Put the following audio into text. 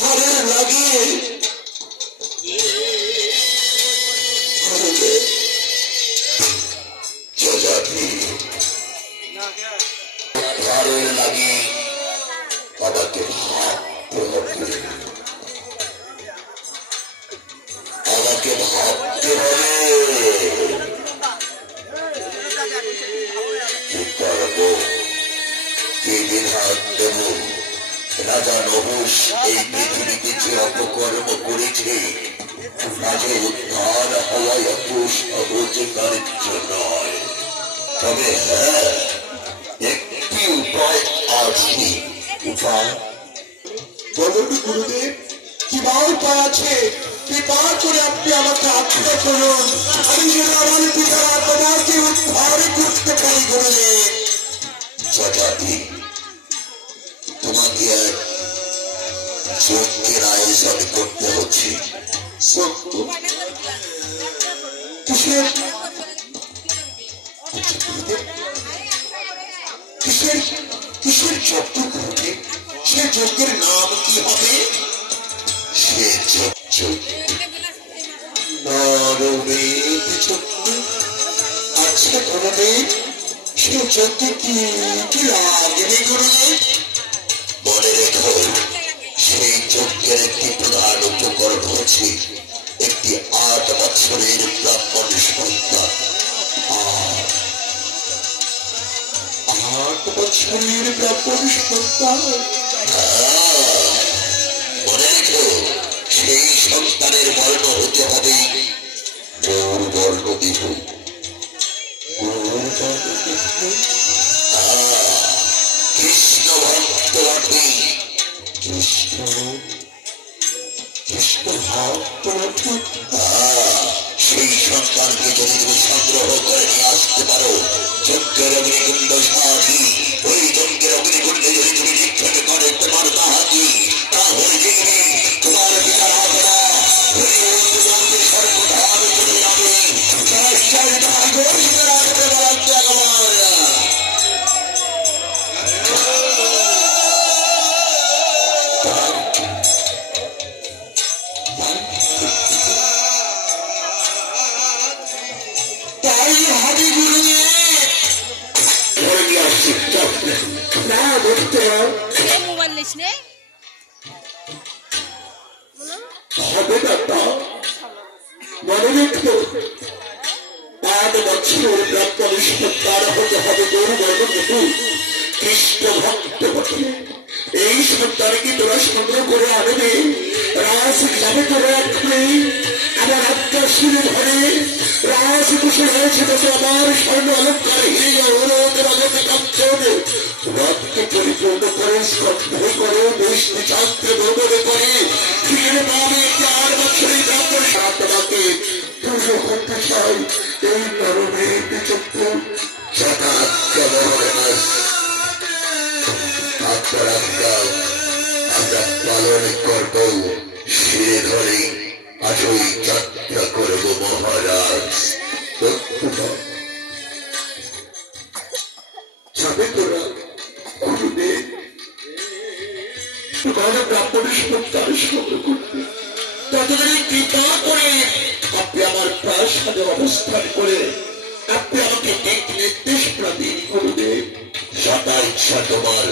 ঘরের লাগিয়ে ঘরের লাগিয়ে বাবাকে ভাবতে হবে, আমাকে ভাবতে হবে কি করবো, কি বিধান দেব। রাজা নহুষ এই পৃথিবীতে যে অপকর্ম করেছে, রাজা উদ্ধার হওয়ায় এত সহজে কার্য নয়। তবে হ্যাঁ, একটি উপায় আছে। উপায় বলুন গুরুদেব, কি বা উপায় আছে? কৃপা করে আপনি আমাকে আজ্ঞা করুন, আমি যেন আমার পিতার আত্মাকে উদ্ধার করতে পারি। গুরুদেব যথার্থী, তোমাকে যজ্ঞের আয়োজন করতে হচ্ছে। কিসের কিসের কিসের যজ্ঞ করবে? সে যজ্ঞের নাম কি হবে? সে যজ্ঞ নরমেধ যজ্ঞ। আচ্ছা গুরুদেব, সে যজ্ঞে কি কি লাগবে গুরুদেব? মনে রেখো, সেই যজ্ঞের একটি প্রধান উপকরণ হচ্ছে একটি 8 বছরের ব্রাহ্মণ সন্তান। 8 বছরের ব্রাহ্মণ সন্তান? মনে রেখো, সেই সন্তানের বর্ণ হতে হবে গৌরবর্ণ দেহ। কৃষ্ণ ভক্ত বটে, কৃষ্ণ কৃষ্ণ ভক্ত বটে। সেই সন্তানকে যদি তুমি সংগ্রহ করে নিয়ে আসতে পারো, যজ্ঞের অগ্নিকুণ্ড সাথী, ওই যজ্ঞের অগ্নিকুণ্ডে যদি তুমি নিক্ষেপ করে তোমার তাহাকে, তাহলে দেখবে তোমার পিতার আত্মা সর্বধাম চলে যাবে। তাই হবে গুরুদেব। ধরে নিয়ে আসছি না দেখতে মোবাইল নিস নে হবে না। তা মনে রেখো, 8 বছর ব্রাহ্মণ সন্তান হতে হবে গৌরবর্ণ দেহ, কৃষ্ণ ভক্ত বটে। এই সন্তানকে তোরা সংগ্রহ করে আনবে, রাজগ্রামে করে রাখবে। আমার আত্মা শুনে ধরে রাজকুশল হয়েছে বসে আমার স্বর্ণ অলঙ্কার হিরে অনুরোধ রাজতে কাঞ্চন রথকে পরিপূর্ণ করে স্তব্ধ করে বৈষ্ণী চান্দ্রে ভ্রমণে করে ফিরে পাবে 4 বছরের ব্রাহ্মণ আত্মাকে পুজো করতে চাই। এই নরমেধ যজ্ঞ যথাজ্ঞা মহারাজ, আপনার আজ্ঞা আমরা পালন করব। শিরে ধরে আজই যাত্রা করব মহারাজ। যাবে তোরা গুরুদেব? তোমার ব্রাহ্মণের সন্তান সংগ্রহ করবে, ততদিন কৃপা করে আপনি আমার প্রাসাদে অবস্থান করে আপনি আমাকে দিক নির্দেশ দিন গুরুদেব। যথা ইচ্ছা তোমার।